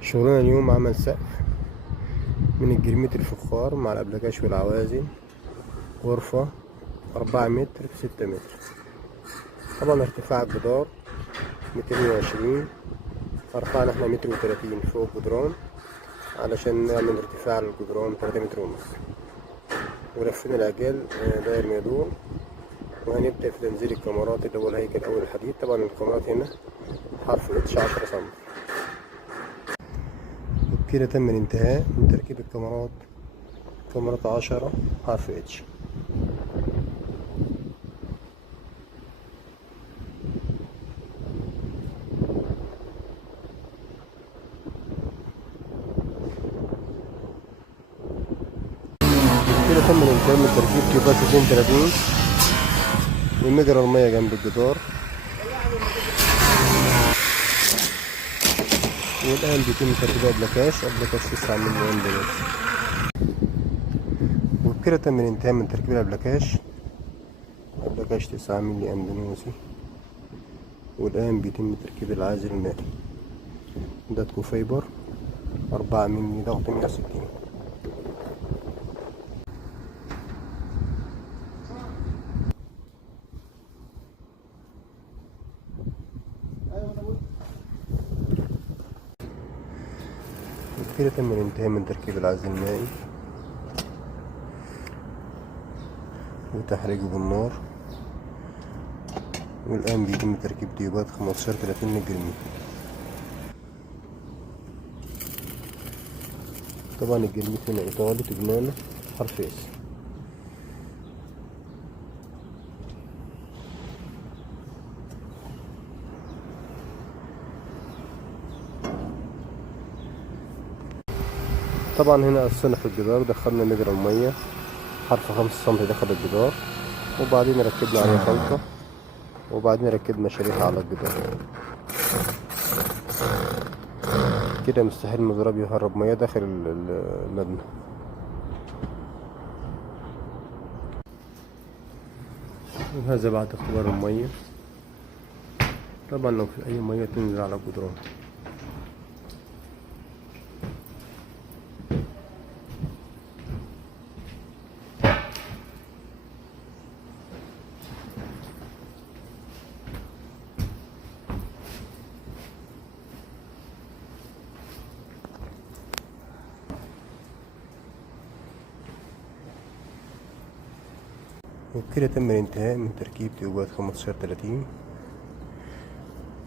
شغلنا اليوم عمل سقف من الجرميت الفخار مع الأبلكاش والعوازل. غرفة 4 متر في 6 متر. طبعا ارتفاع الجدار 220. رفعنا احنا 1.30 فوق الجدران علشان نعمل ارتفاع للجدران 3 متر ونص. ولفينا العجال داير ما يدور. وهنبدأ في تنزيل الكاميرات اللي هو الهيكل أول الحديد. طبعا الكاميرات هنا حرف اتش 10 سم. وبكده تم الانتهاء من تركيب الكاميرات. كاميرات 10 حرف اتش. كده تم الانتهاء من تركيب تيوبات 32 ومجرى المية جنب الجدار. والآن بيتم تركيب أبلكاش 9 مليون دولار. وبكده تم الانتهاء من تركيب أبلكاش 9 ملي أندونيسي. والآن بيتم تركيب العازل المائي داتكو فايبر 4 ملي ضغط 160. وبكده تم الانتهاء من تركيب العازل المائي وتحريقه بالنار. والآن بيتم تركيب تيوبات 15-30 للجرميل. طبعا الجرميل هنا إيطالي تجمانة حرف اس. طبعا هنا قصينا في الجدار ودخلنا مجرى المية حرف 5 سم داخل الجدار. وبعدين ركبنا عليه خلطة. وبعدين ركبنا شريحة على الجدار. كده مستحيل المضرب يهرب مياه داخل المبنى. وهذا بعد اختبار المية. طبعا لو في أي مية تنزل على الجدران. وبكده تم الانتهاء من تركيب تيوبات 15-30.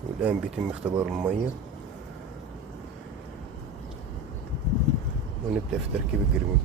والآن بيتم اختبار المية. ونبدأ في تركيب الجرميد.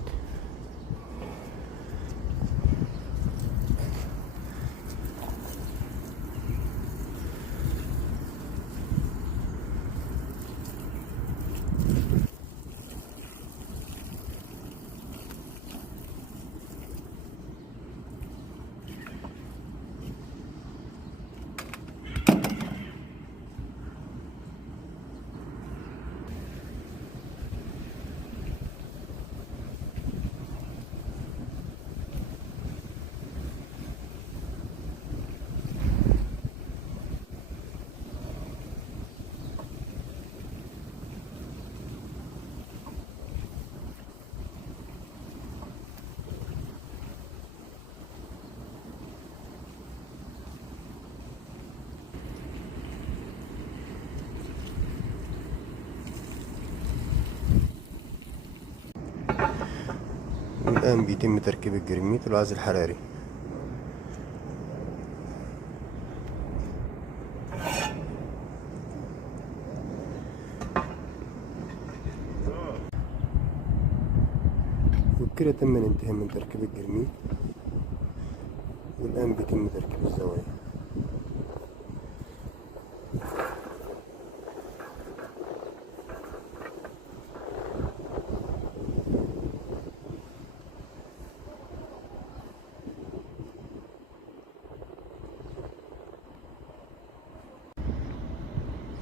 والآن بيتم تركيب الجرميد والعزل الحراري. وبكده تم الانتهاء من تركيب الجرميد. والآن بيتم تركيب الزوايا.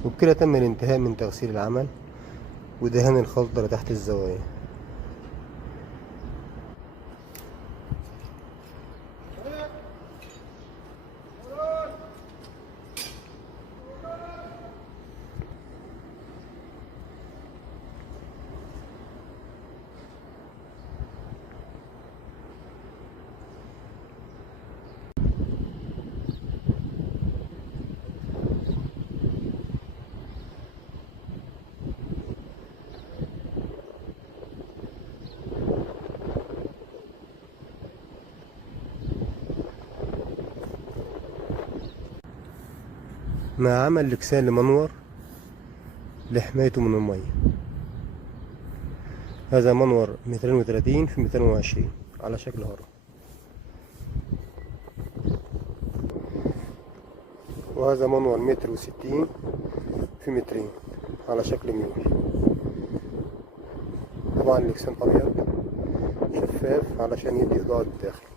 وبكده تم الانتهاء من تغسيل العمل ودهان الخلطة لتحت الزوايا. مع عمل لكسان لمنور لحمايته من المية. هذا منور 230 في 220 على شكل هرم، وهذا منور 160 في 200 على شكل ميول. طبعا اللكسان أبيض شفاف علشان يدي إضاءة الداخل.